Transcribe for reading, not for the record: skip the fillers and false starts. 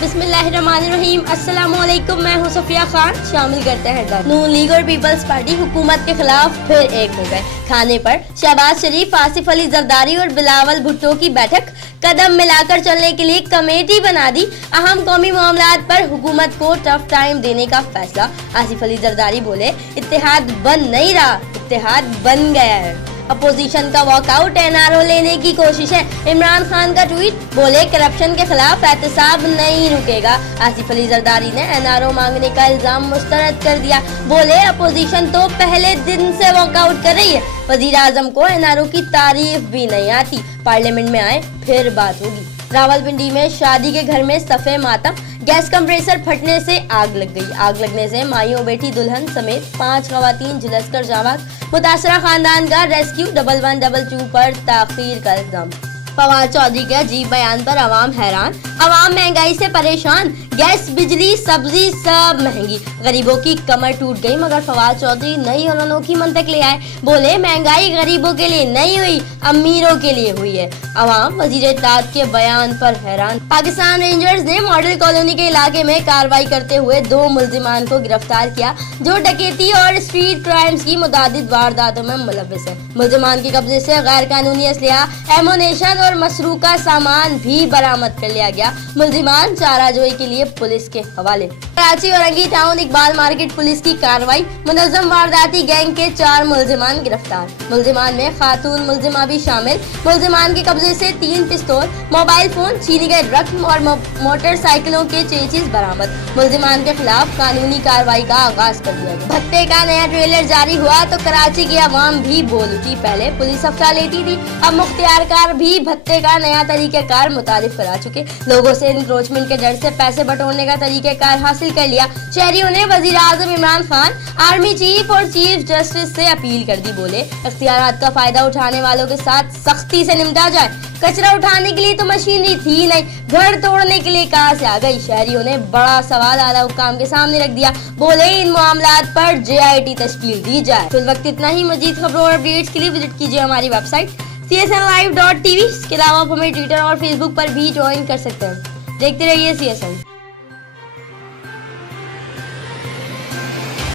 बिस्मिल्लाहिर्रहमानिर्रहीम। अस्सलाम वालेकुम, मैं हूँ सफिया खान। शामिल करते हैं नून लीग और पीपल्स पार्टी हुकूमत के खिलाफ फिर एक हो गए। खाने पर शहबाज शरीफ, आसिफ अली जरदारी और बिलावल भुट्टो की बैठक। कदम मिलाकर चलने के लिए कमेटी बना दी। अहम कौमी मामलात पर हुकूमत को टफ टाइम देने का फैसला। आसिफ अली जरदारी बोले, इत्तेहाद बन नहीं रहा, इत्तेहाद बन गया है। अपोजिशन का वॉकआउट, एनआरओ लेने की कोशिश है। इमरान खान का ट्वीट, बोले करप्शन के खिलाफ एहतसाब नहीं रुकेगा। आसिफ अली जरदारी ने एनआरओ मांगने का इल्जाम मुस्तरद कर दिया। बोले अपोजिशन तो पहले दिन से वॉकआउट कर रही है। वजीर आजम को एनआरओ की तारीफ भी नहीं आती। पार्लियामेंट में आए फिर बात होगी। रावलपिंडी में शादी के घर में सफे मातम, गैस कंप्रेसर फटने से आग लग गई। आग लगने से माईओ बेटी दुल्हन समेत 5 खवातीन झुलसकर जाबाक। मुतासरा खानदान का रेस्क्यू। 1122 पर ताखीर का इल्जाम। फवाद चौधरी के अजीब बयान पर अवाम हैरान। अवाम महंगाई से परेशान, गैस, बिजली, सब्जी सब महंगी। गरीबों की कमर टूट गई, मगर फवाद चौधरी नई और अनोखी मंतक ले आए। बोले महंगाई गरीबों के लिए नहीं हुई, अमीरों के लिए हुई है। अवाम वजीर इत्तेहाद के बयान पर हैरान। पाकिस्तान रेंजर्स ने मॉडल कॉलोनी के इलाके में कार्रवाई करते हुए 2 मुल्जिमान को गिरफ्तार किया, जो डकैती और स्ट्रीट क्राइम्स की मुतादिद वारदातों में मुलव्विस है। मुल्जिमान के कब्जे से गैर कानूनी असलहा, एमुनेशन और मसरूका सामान भी बरामद कर लिया गया। मुल्जिमान चाराजोई के लिए पुलिस के हवाले। Karachi Orangi town Iqbal market police की कार्रवाई। मुनज़्ज़म वारदाती गैंग के 4 मुल्जिमान गिरफ्तार। मुल्जिमान में खातून मुल्जिमा भी शामिल। मुल्जिमान के कब्जे से 3 पिस्तौल, मोबाइल फोन, छीनी गए रकम और मोटरसाइकिलों के चेचिस बरामद। मुल्जिमान के खिलाफ कानूनी कार्रवाई का आगाज कर दिया गया। भत्ते का नया ट्रेलर जारी हुआ तो कराची की आवाम भी बोल उठी। पहले पुलिस हफ्ता लेती थी, अब मुख्तियारकार भी भत्ते का नया तरीक़ेकार मुतारिफ करा चुके। लोगों से इंक्रोचमेंट के डर से पैसे बटोरने का तरीक़ेकार हासिल कर लिया। शहरियों ने वजीर आजम इमरान खान, आर्मी चीफ और चीफ जस्टिस से अपील कर दी। बोले इख्तियारात का फायदा उठाने वालों के साथ सख्ती से निपटा जाए। कचरा उठाने के लिए तो मशीनरी थी नहीं, घर तोड़ने के लिए कहां से आ गई। शहरियों ने बड़ा सवाल आला हुक्काम के सामने रख दिया। बोले इन मामलात पर JIT तश्कील दी जाए। फिर वक्त इतना ही। मजीद खबरों और अपडेट्स के लिए विजिट कीजिए हमारी वेबसाइट csnlive.tv। इसके अलावा आप हमें ट्विटर और फेसबुक पर भी ज्वाइन कर सकते हैं। देखते रहिए CSN।